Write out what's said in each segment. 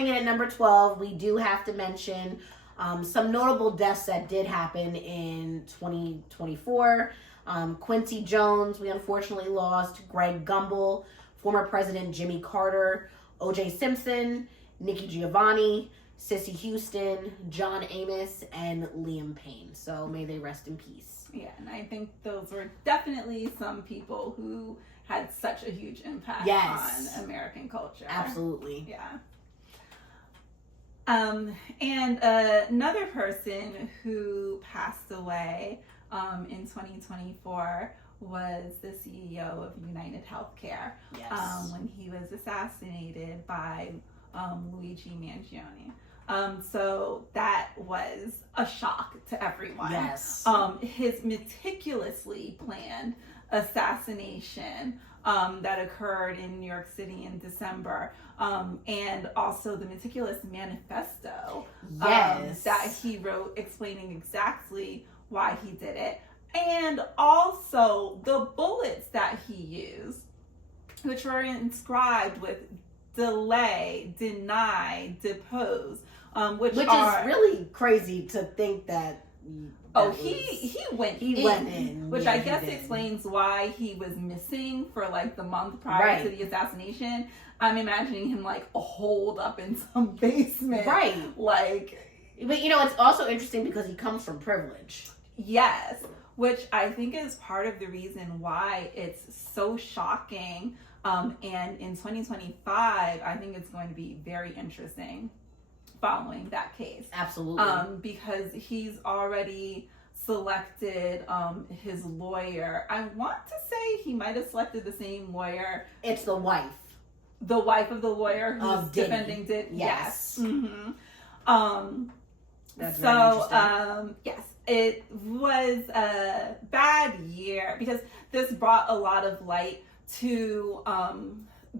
coming in at number 12, we do have to mention some notable deaths that did happen in 2024. Quincy Jones, we unfortunately lost. Greg Gumbel, former President Jimmy Carter, O.J. Simpson, Nikki Giovanni, Cissy Houston, John Amos, and Liam Payne. So may they rest in peace. Yeah, and I think those were definitely some people who had such a huge impact on American culture. Absolutely. Yeah. And another person who passed away in 2024 was the CEO of United Healthcare. Yes. When he was assassinated by Luigi Mangione. So that was a shock to everyone. Yes. His meticulously planned assassination that occurred in New York City in December, and also the meticulous manifesto that he wrote explaining exactly why he did it, and also the bullets that he used, which were inscribed with delay, deny, depose, which is really crazy to think that. He went in, which I guess explains why he was missing for like the month prior to the assassination. I'm imagining him like holed up in some basement, like. But it's also interesting because he comes from privilege. Yes, which I think is part of the reason why it's so shocking. And in 2025, I think it's going to be very interesting following that case. Absolutely. Because he's already selected his lawyer. I want to say he might have selected the same lawyer. It's the wife. The wife of the lawyer who's defending Diddy. Yes. Mm-hmm. That's very interesting. Yes, it was a bad year because this brought a lot of light to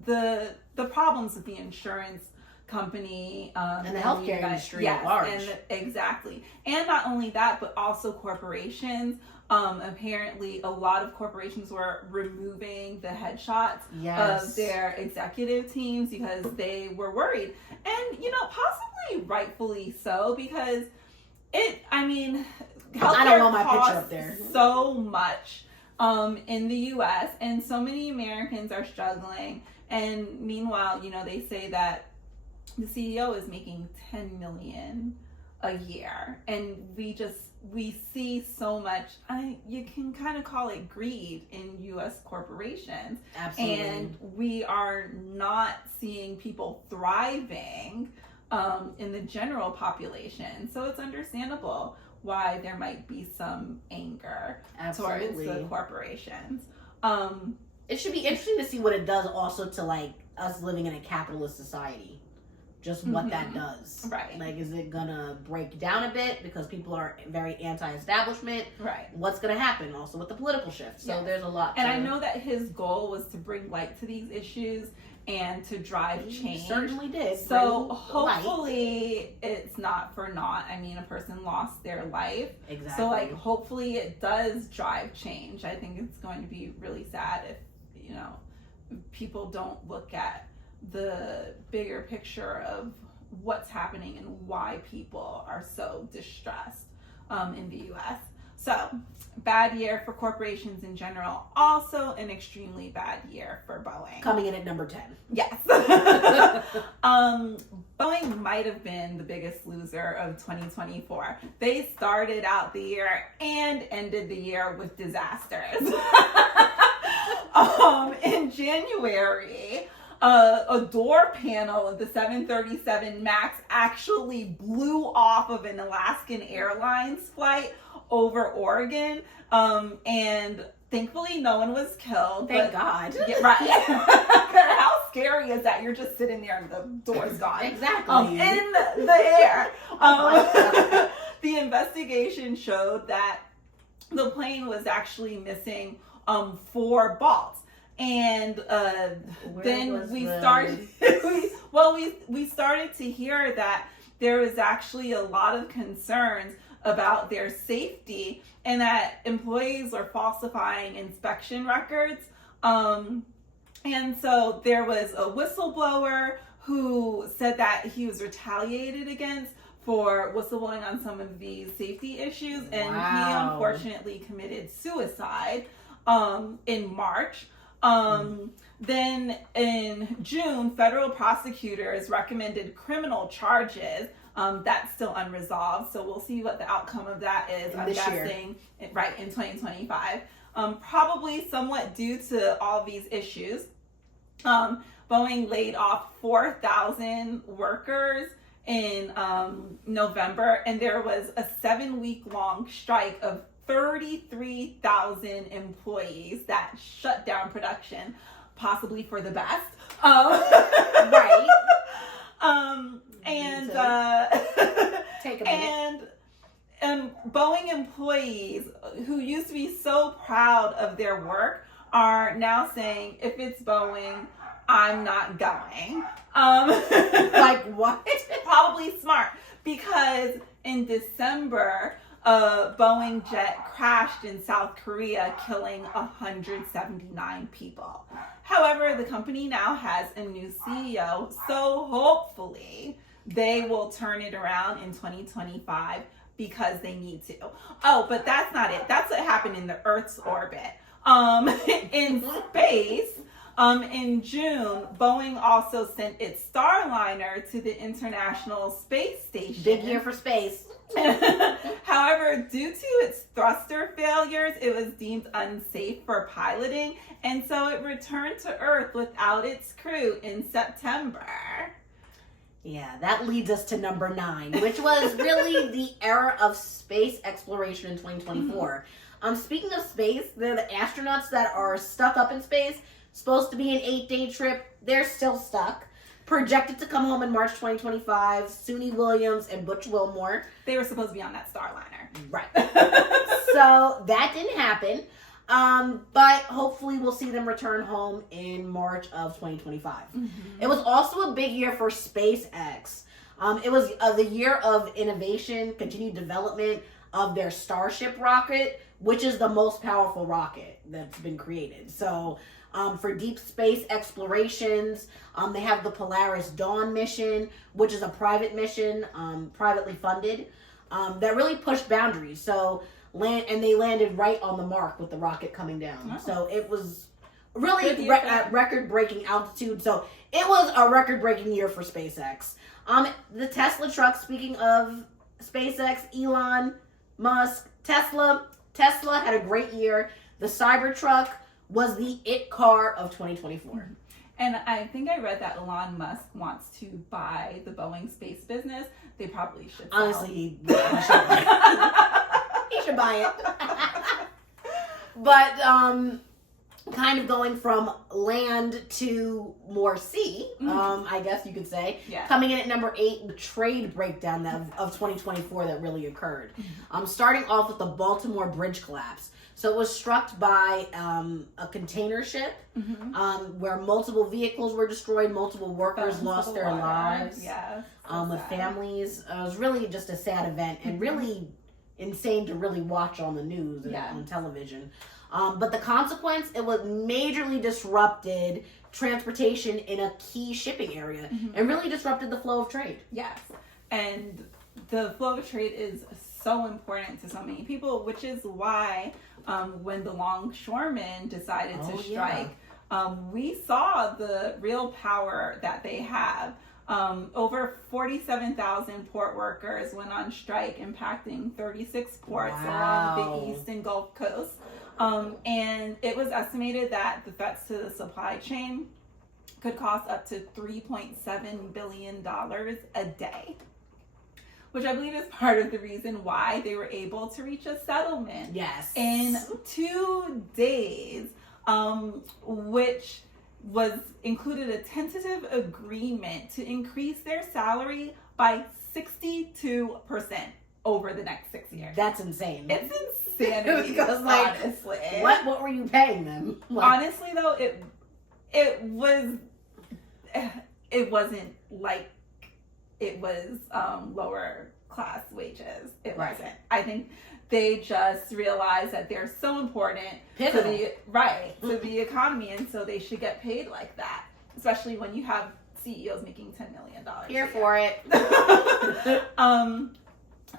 the problems with the insurance company and the healthcare industry at large. Exactly. And not only that, but also corporations. Apparently, a lot of corporations were removing the headshots of their executive teams because they were worried. And, possibly rightfully so, because healthcare I don't want my picture up there. So much in the U.S. and so many Americans are struggling. And meanwhile, they say that the CEO is making $10 million a year, and we see so much. You can kind of call it greed in U.S. corporations. Absolutely. And we are not seeing people thriving in the general population. So it's understandable why there might be some anger towards the corporations. It should be interesting to see what it does also to like us living in a capitalist society. Just what that does. Right. Like, is it gonna break down a bit because people are very anti-establishment? Right. What's gonna happen also with the political shift? So there's a lot. And I know that his goal was to bring light to these issues and to drive change. He certainly did. So hopefully it's not for naught. I mean, a person lost their life. Exactly. So like, hopefully it does drive change. I think it's going to be really sad if, people don't look at the bigger picture of what's happening and why people are so distressed in the U.S. So, bad year for corporations in general. Also, an extremely bad year for Boeing. Coming in at number 10. Yes. Boeing might have been the biggest loser of 2024. They started out the year and ended the year with disasters. In January, a door panel of the 737 MAX actually blew off of an Alaskan Airlines flight over Oregon, and thankfully no one was killed. Thank God. Yeah, right. How scary is that? You're just sitting there and the door's gone. Exactly. In the air. The investigation showed that the plane was actually missing 4 bolts. And then we started we started to hear that there was actually a lot of concerns about their safety and that employees were falsifying inspection records. And so there was a whistleblower who said that he was retaliated against for whistleblowing on some of these safety issues, and he unfortunately committed suicide in March. Then in June, federal prosecutors recommended criminal charges. That's still unresolved, so we'll see what the outcome of that is. I'm guessing, right, in 2025. Probably somewhat due to all these issues. Boeing laid off 4,000 workers in November, and there was a 7-week-long strike of 33,000 employees that shut down production, possibly for the best. Right. Take a minute. And Boeing employees who used to be so proud of their work are now saying, if it's Boeing, I'm not going. Like what? Probably smart, because in December, a Boeing jet crashed in South Korea, killing 179 people. However, the company now has a new CEO, so hopefully they will turn it around in 2025 because they need to. Oh, but that's not it. That's what happened in the Earth's orbit. In space, in June, Boeing also sent its Starliner to the International Space Station. Big year for space. However, due to its thruster failures, it was deemed unsafe for piloting, and so it returned to Earth without its crew in September. Yeah, that leads us to number 9, which was really the era of space exploration in 2024. Speaking of space, they're the astronauts that are stuck up in space. Supposed to be an 8-day trip. They're still stuck. Projected to come home in March 2025. Suni Williams and Butch Wilmore. They were supposed to be on that Starliner. Right. So that didn't happen. But hopefully we'll see them return home in March of 2025. It was also a big year for SpaceX. It was the year of innovation, continued development of their Starship rocket, which is the most powerful rocket that's been created. So for deep space explorations, they have the Polaris Dawn mission, which is a private mission, privately funded, that really pushed boundaries. So they landed right on the mark with the rocket coming down. Oh. So it was really at record-breaking altitude. So it was a record-breaking year for SpaceX. The Tesla truck, speaking of SpaceX, Elon Musk, Tesla had a great year. The Cybertruck was the it car of 2024. And I think I read that Elon Musk wants to buy the Boeing space business. They probably should. Honestly, he should buy it. But kind of going from land to more sea, I guess you could say. Yeah. Coming in at number 8, the trade breakdown of 2024 that really occurred. Starting off with the Baltimore Bridge collapse. So it was struck by a container ship where multiple vehicles were destroyed, multiple workers lost their lives with families. It was really just a sad event and really insane to really watch on the news and on television. But the consequence, it was majorly disrupted transportation in a key shipping area and really disrupted the flow of trade. Yes. And the flow of trade is so important to so many people, which is why when the longshoremen decided to strike, we saw the real power that they have. Over 47,000 port workers went on strike, impacting 36 ports along the East and Gulf Coast. And it was estimated that the threats to the supply chain could cost up to $3.7 billion a day, which I believe is part of the reason why they were able to reach a settlement in 2 days, which was included a tentative agreement to increase their salary by 62% over the next 6 years. That's insane. It's insanity. Because, honestly, what were you paying them? Honestly, though, it wasn't like it was lower class wages. It wasn't. I think they just realized that they're so important to the economy, and so they should get paid like that, especially when you have CEOs making $10 million. Here for it.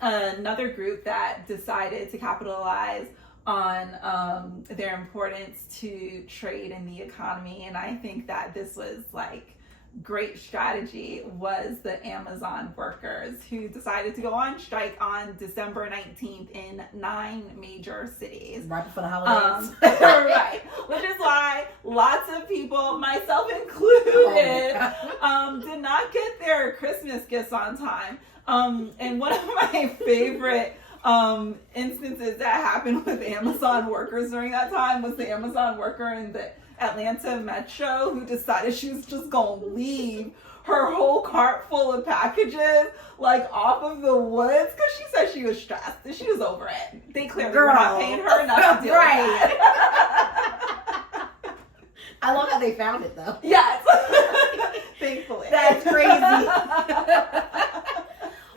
Another group that decided to capitalize on their importance to trade in the economy, and I think that this was like great strategy, was the Amazon workers, who decided to go on strike on December 19th in 9 major cities. Right before the holidays. Right. Which is why lots of people, myself included, did not get their Christmas gifts on time. And one of my favorite instances that happened with Amazon workers during that time was the Amazon worker in the Atlanta Metro who decided she was just gonna leave her whole cart full of packages like off of the woods because she said she was stressed and she was over it. They clearly were not paying her enough to deal with that. I love how they found it though. Yes. Thankfully. That's crazy.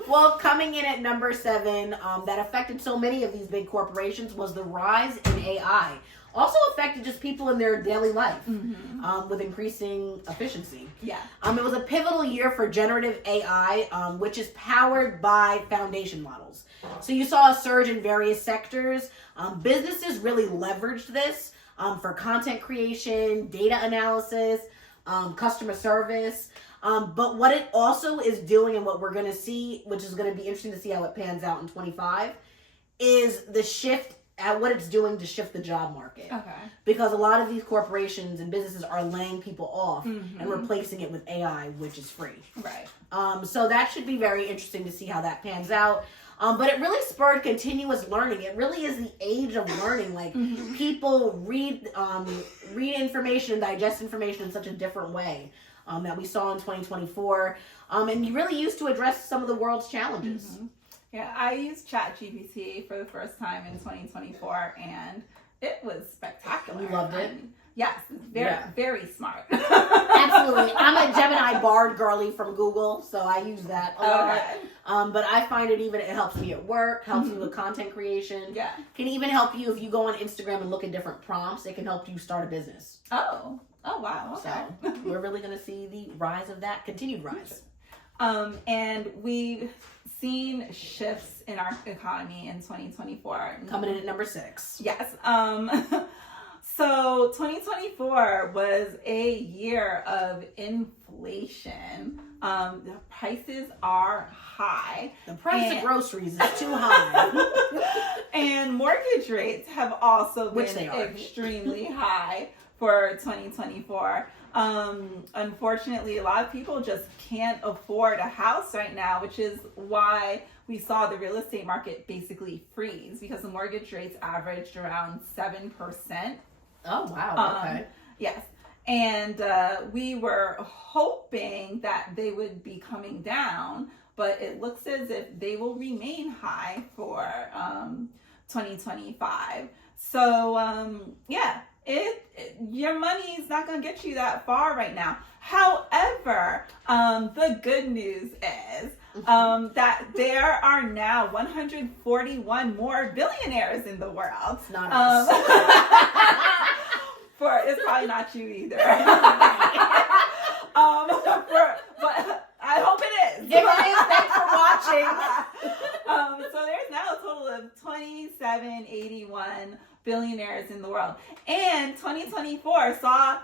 Well, coming in at number 7, that affected so many of these big corporations was the rise in AI. Also affected just people in their daily life, with increasing efficiency. Yeah. It was a pivotal year for generative AI, which is powered by foundation models. So you saw a surge in various sectors. Businesses really leveraged this for content creation, data analysis, customer service. But what it also is doing, and what we're going to see, which is going to be interesting to see how it pans out in 25, is the shift at what it's doing to shift the job market. Okay. Because a lot of these corporations and businesses are laying people off and replacing it with AI, which is free. Right. So that should be very interesting to see how that pans out. But it really spurred continuous learning. It really is the age of learning. Like people read information and digest information in such a different way that we saw in 2024. And you really used to address some of the world's challenges. Yeah, I used ChatGPT for the first time in 2024, and it was spectacular. You loved it? Yes, very smart. Absolutely. I'm a Gemini Bard girly from Google, so I use that a lot. Okay. But I find it helps me at work, helps me with content creation. Yeah. Can even help you if you go on Instagram and look at different prompts. It can help you start a business. Oh wow. Okay. So we're really going to see the rise of that, continued rise. And we've seen shifts in our economy in 2024. Coming in at number 6. Yes. So 2024 was a year of inflation. The prices are high. The price of groceries is too high. And mortgage rates have also Which been they are. extremely high for 2024. Unfortunately, a lot of people just can't afford a house right now, which is why we saw the real estate market basically freeze, because the mortgage rates averaged around 7%. Oh, wow. Okay. Yes. And we were hoping that they would be coming down, but it looks as if they will remain high for 2025. So, your money is not going to get you that far right now. However, the good news is that there are now 141 more billionaires in the world. It's not us. It's probably not you either. But I hope it is. If it is, thanks for watching. So there's now a total of 2781 billionaires in the world. And 2024 saw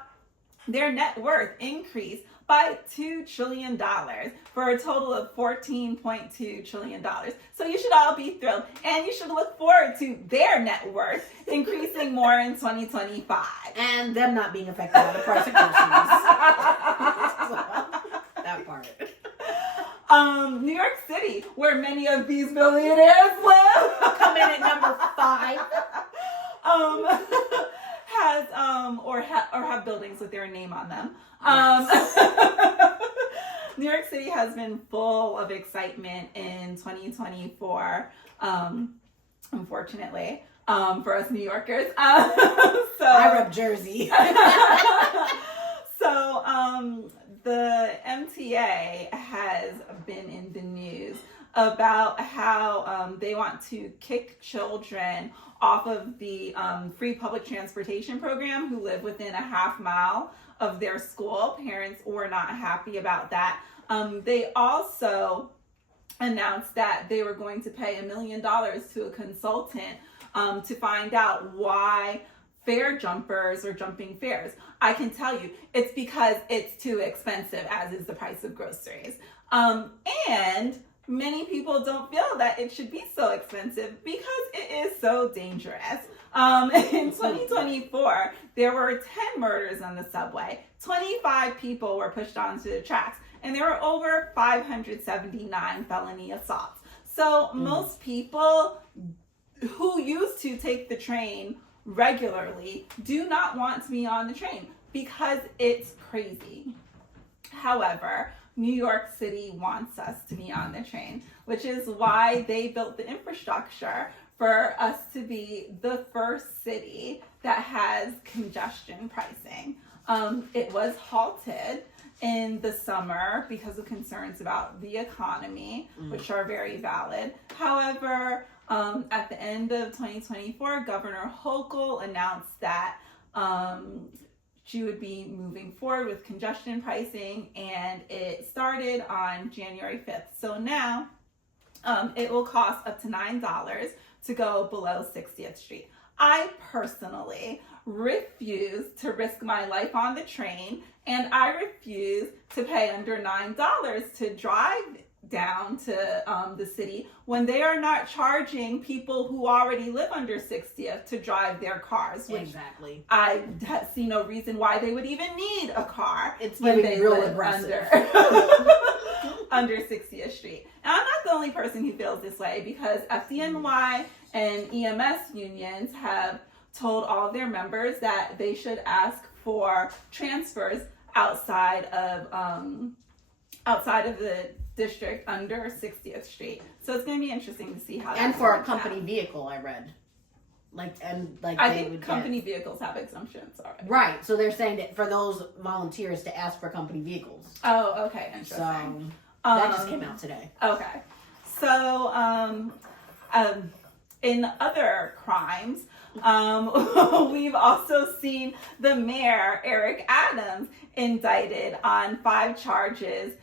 their net worth increase by $2 trillion for a total of $14.2 trillion. So you should all be thrilled. And you should look forward to their net worth increasing more in 2025. And them not being affected by the price of groceries. That part. New York City, where many of these billionaires live, Come in at number 5. has or have buildings with their name on them. New York City has been full of excitement in 2024, unfortunately, for us New Yorkers. I rep Jersey. So the MTA has been in the news about how they want to kick children off of the free public transportation program who live within a half mile of their school. Parents were not happy about that. They also announced that they were going to pay $1 million to a consultant to find out why fare jumpers are jumping fares. I can tell you, it's because it's too expensive, as is the price of groceries. And many people don't feel that it should be so expensive because it is so dangerous. In 2024, there were 10 murders on the subway. 25 people were pushed onto the tracks, and there were over 579 felony assaults. So most people who used to take the train regularly do not want to be on the train because it's crazy. However, New York City wants us to be on the train, which is why they built the infrastructure for us to be the first city that has congestion pricing. It was halted in the summer because of concerns about the economy, which are very valid. However, at the end of 2024, Governor Hochul announced that she would be moving forward with congestion pricing, and it started on January 5th. So now it will cost up to $9 to go below 60th Street. I personally refuse to risk my life on the train, and I refuse to pay under $9 to drive down to the city when they are not charging people who already live under 60th to drive their cars. Which Exactly. I see no reason why they would even need a car. It's when giving they real live aggressive. under 60th Street. And I'm not the only person who feels this way, because FDNY and EMS unions have told all of their members that they should ask for transfers outside of the district under 60th Street. So it's going to be interesting to see how that And for a works company out. vehicle, I read. I think company vehicles have exemptions already. Right. So they're saying that for those volunteers to ask for company vehicles. Oh, okay. Interesting. So that just came out today. Okay. So in other crimes, we've also seen the mayor, Eric Adams, indicted on 5 charges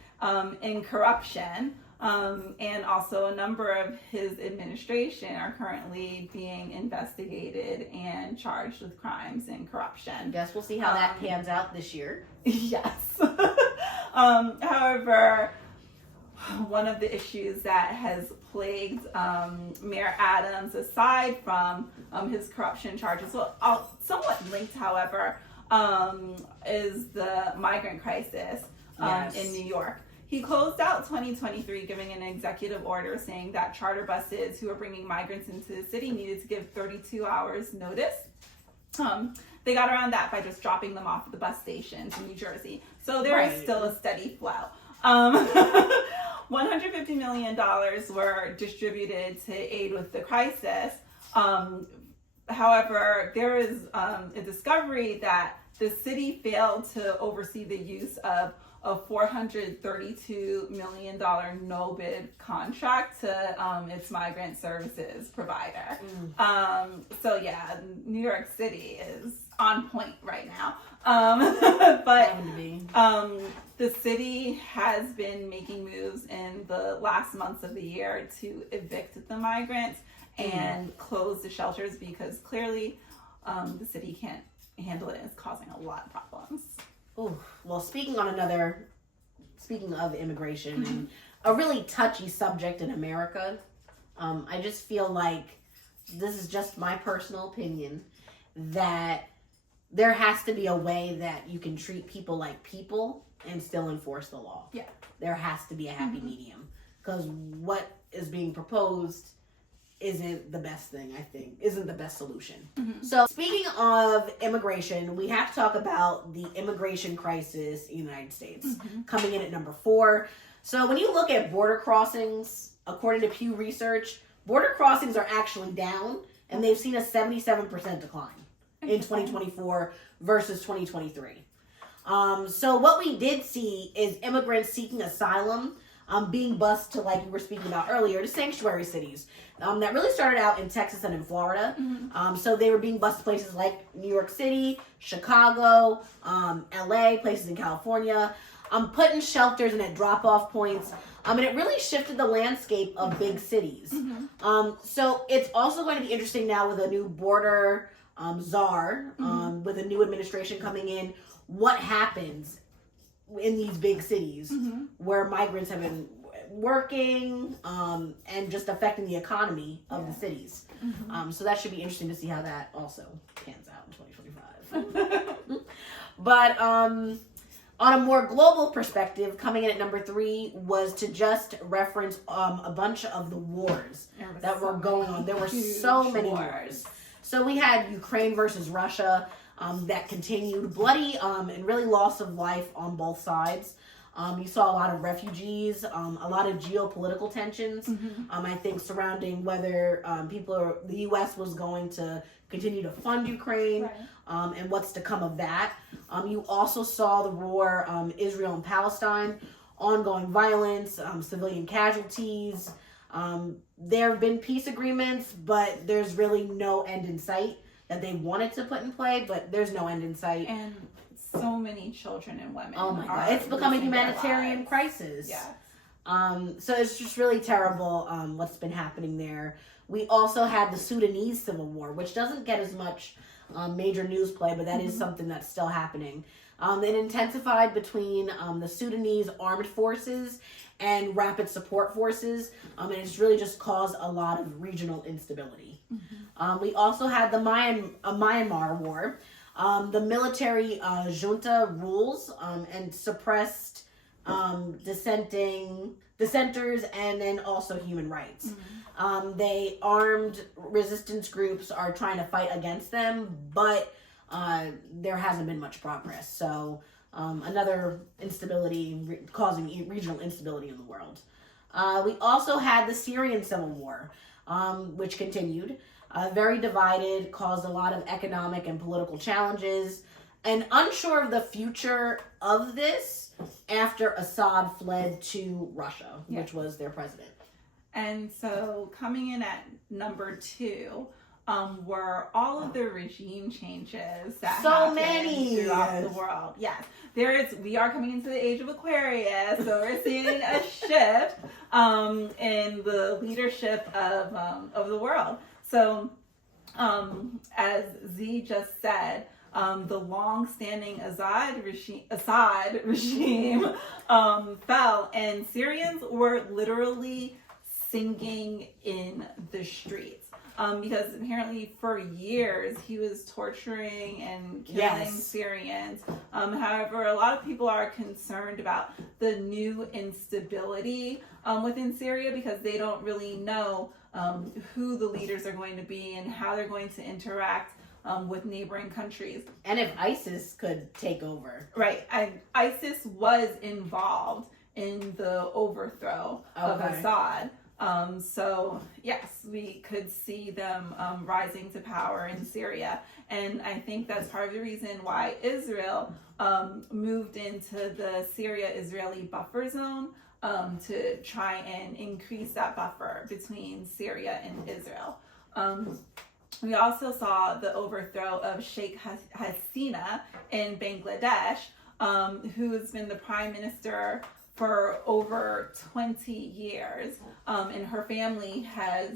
in corruption. And also a number of his administration are currently being investigated and charged with crimes and corruption. Guess we'll see how that pans out this year. Yes. However, one of the issues that has plagued Mayor Adams, aside from his corruption charges, well, somewhat linked, however, is the migrant crisis in New York. He closed out 2023 giving an executive order saying that charter buses who are bringing migrants into the city needed to give 32 hours notice. They got around that by just dropping them off at the bus stations in New Jersey. So there is still a steady flow. $150 million were distributed to aid with the crisis. However, there is a discovery that the city failed to oversee the use of a $432 million no-bid contract to its migrant services provider. So yeah, New York City is on point right now. But the city has been making moves in the last months of the year to evict the migrants and close the shelters, because clearly the city can't handle it and it's causing a lot of problems. Ooh, well, speaking of immigration and a really touchy subject in America, I just feel like, this is just my personal opinion, that there has to be a way that you can treat people like people and still enforce the law. Yeah. There has to be a happy medium, because what is being proposed isn't the best thing, I think, isn't the best solution. So speaking of immigration, we have to talk about the immigration crisis in the United States, coming in at number 4. So when you look at border crossings, according to Pew Research, border crossings are actually down, and they've seen a 77% decline in 2024 versus 2023. So what we did see is immigrants seeking asylum being bused to, like you were speaking about earlier, to sanctuary cities. That really started out in Texas and in Florida. So they were being bused to places like New York City, Chicago, LA, places in California, put in shelters and at drop-off points. And it really shifted the landscape of big cities. So it's also going to be interesting now with a new border czar, with a new administration coming in, what happens in these big cities where migrants have been working and just affecting the economy of the cities. So that should be interesting to see how that also pans out in 2025. But on a more global perspective, coming in at number 3 was to just reference a bunch of the wars that were going on. There were so many wars. So we had Ukraine versus Russia that continued, bloody and really loss of life on both sides. You saw a lot of refugees, a lot of geopolitical tensions, I think, surrounding whether the U.S. was going to continue to fund Ukraine, and what's to come of that. You also saw the war, Israel and Palestine, ongoing violence, civilian casualties. There have been peace agreements, but there's really no end in sight that they wanted to put in play, but there's no end in sight. And so many children and women. Oh my God. It's become a humanitarian crisis. Yeah. So it's just really terrible what's been happening there. We also had the Sudanese Civil War, which doesn't get as much major news play, but that is something that's still happening. It intensified between the Sudanese armed forces and rapid support forces, and it's really just caused a lot of regional instability. We also had the Myanmar War. The military junta rules and suppressed dissenters and then also human rights. They armed resistance groups are trying to fight against them, but there hasn't been much progress. So another instability causing regional instability in the world. We also had the Syrian Civil War, which continued. Very divided, caused a lot of economic and political challenges, and unsure of the future of this after Assad fled to Russia, which was their president. And so coming in at number 2 were all of the regime changes that happened throughout the world. Yes, we are coming into the age of Aquarius, so we're seeing a shift in the leadership of the world. So, as Z just said, the long-standing Assad regime fell, and Syrians were literally singing in the streets. Because apparently for years he was torturing and killing Syrians. However, a lot of people are concerned about the new instability within Syria because they don't really know who the leaders are going to be and how they're going to interact with neighboring countries. And if ISIS could take over. Right. ISIS was involved in the overthrow of Assad. So yes, we could see them rising to power in Syria. And I think that's part of the reason why Israel moved into the Syria-Israeli buffer zone to try and increase that buffer between Syria and Israel. We also saw the overthrow of Sheikh Hasina in Bangladesh, who's been the prime minister for over 20 years, and her family has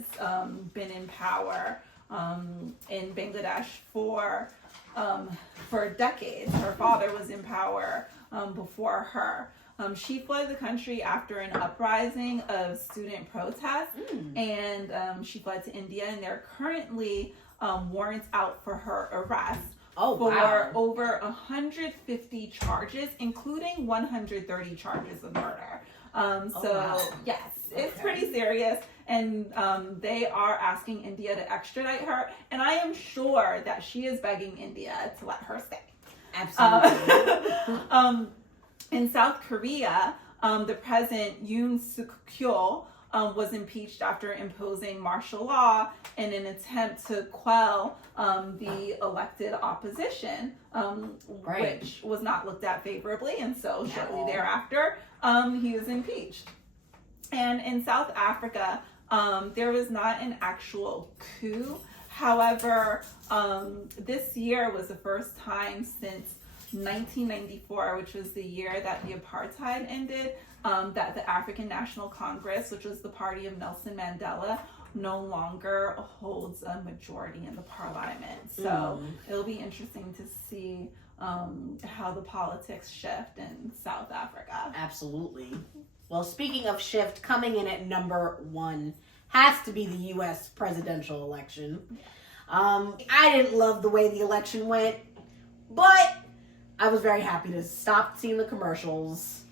been in power in Bangladesh for decades. Her father was in power before her. She fled the country after an uprising of student protests, and she fled to India, and there are currently warrants out for her arrest. For over 150 charges, including 130 charges of murder. Yes, it's pretty serious, and they are asking India to extradite her, and I am sure that she is begging India to let her stay. Absolutely. In South Korea, the president Yoon Suk Yeol was impeached after imposing martial law in an attempt to quell the elected opposition, which was not looked at favorably, and so shortly thereafter, he was impeached. And in South Africa, there was not an actual coup. However, this year was the first time since 1994, which was the year that the apartheid ended, that the African National Congress, which was the party of Nelson Mandela, no longer holds a majority in the parliament. So it'll be interesting to see how the politics shift in South Africa. Absolutely. Well, speaking of shift, coming in at number 1 has to be the U.S. presidential election. I didn't love the way the election went, but I was very happy to stop seeing the commercials.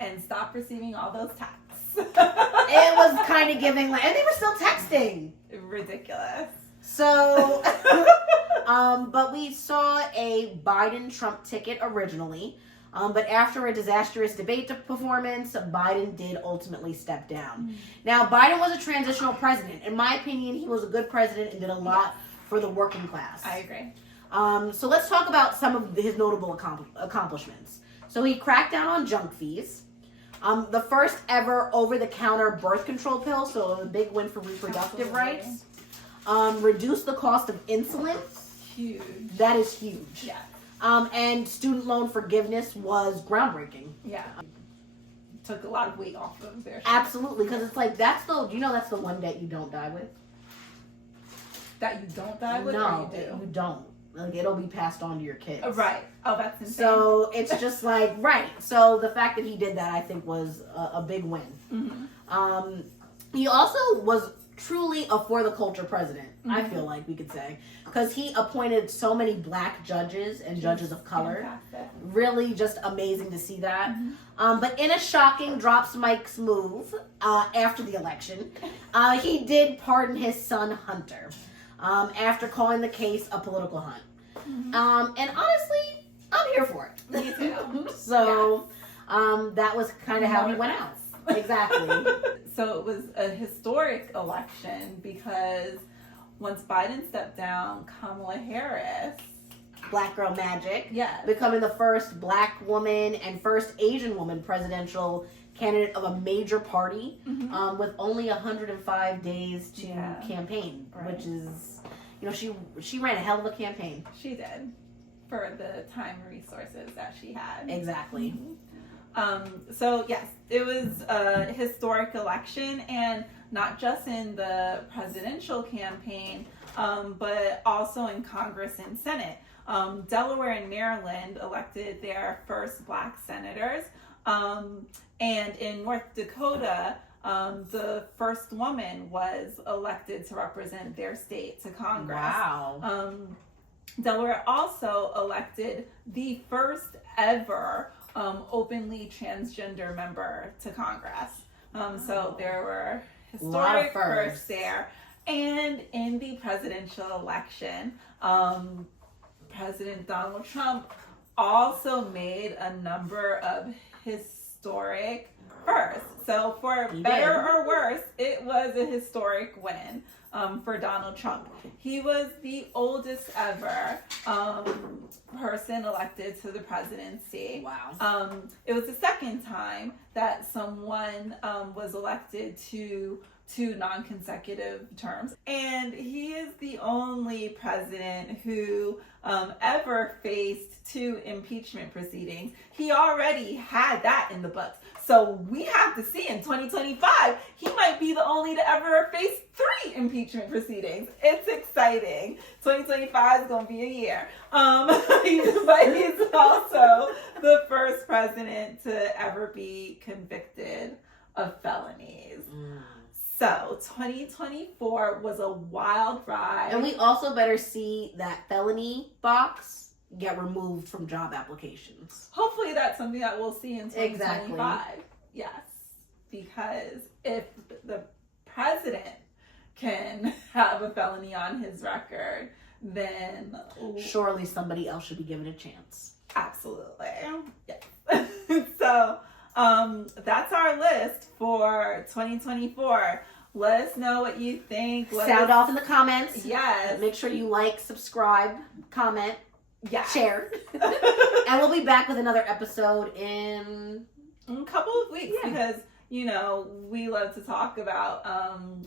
And stop receiving all those texts. It was kind of giving, and they were still texting. Ridiculous. So, but we saw a Biden-Trump ticket originally. But after a disastrous debate performance, Biden did ultimately step down. Now, Biden was a transitional president. In my opinion, he was a good president and did a lot for the working class. I agree. So let's talk about some of his notable accomplishments. So he cracked down on junk fees. The first ever over-the-counter birth control pill, so a big win for reproductive rights. Reduced the cost of insulin. Huge. That is huge. Yeah. And student loan forgiveness was groundbreaking. Yeah. Took a lot of weight off of their shoulders. Absolutely, because it's like, that's the one debt you don't die with? That you don't die with, no, or you do? You don't. Like, it'll be passed on to your kids. Right. Oh, that's insane. So, it's just like, right. So, the fact that he did that, I think, was a big win. Mm-hmm. He also was truly a for-the-culture president, I feel like we could say. Because he appointed so many black judges and judges of color. Fantastic. Really just amazing to see that. But in a shocking drops Mike's move after the election, he did pardon his son Hunter after calling the case a political hunt. And honestly, I'm here for it. Me too. So that was kind of how he went out. Exactly. So it was a historic election because once Biden stepped down, Kamala Harris, Black Girl Magic, yes, becoming the first black woman and first Asian woman presidential candidate of a major party, with only 105 days to campaign, which is, she ran a hell of a campaign. She did, for the time and resources that she had. Exactly. So yes, it was a historic election, and not just in the presidential campaign, but also in Congress and Senate. Delaware and Maryland elected their first black senators, and in North Dakota, the first woman was elected to represent their state to Congress. Wow. Delaware also elected the first ever openly transgender member to Congress. So there were historic firsts there. And in the presidential election, President Donald Trump also made a number of historic firsts. So for better or worse, it was a historic win for Donald Trump. He was the oldest ever person elected to the presidency. Wow. It was the second time that someone was elected to 2 non-consecutive terms. And he is the only president who ever faced 2 impeachment proceedings. He already had that in the books. So we have to see in 2025, he might be the only to ever face 3 impeachment proceedings. It's exciting. 2025 is going to be a year. But he's also the first president to ever be convicted of felonies. So 2024 was a wild ride. And we also better see that felony box get removed from job applications. Hopefully that's something that we'll see in 2025. Exactly. Yes. Because if the president can have a felony on his record, then surely somebody else should be given a chance. Absolutely. Yes. So that's our list for 2024. Let us know what you think. Sound off in the comments. Yes. Make sure you like, subscribe, comment, share. And we'll be back with another episode in a couple of weeks because you know, we love to talk about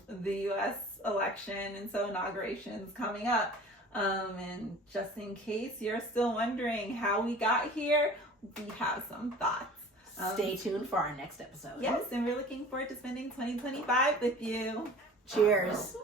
the U.S. election, and so inauguration's coming up. And just in case you're still wondering how we got here, we have some thoughts. Stay tuned for our next episode. Yes, and we're looking forward to spending 2025 with you. Cheers.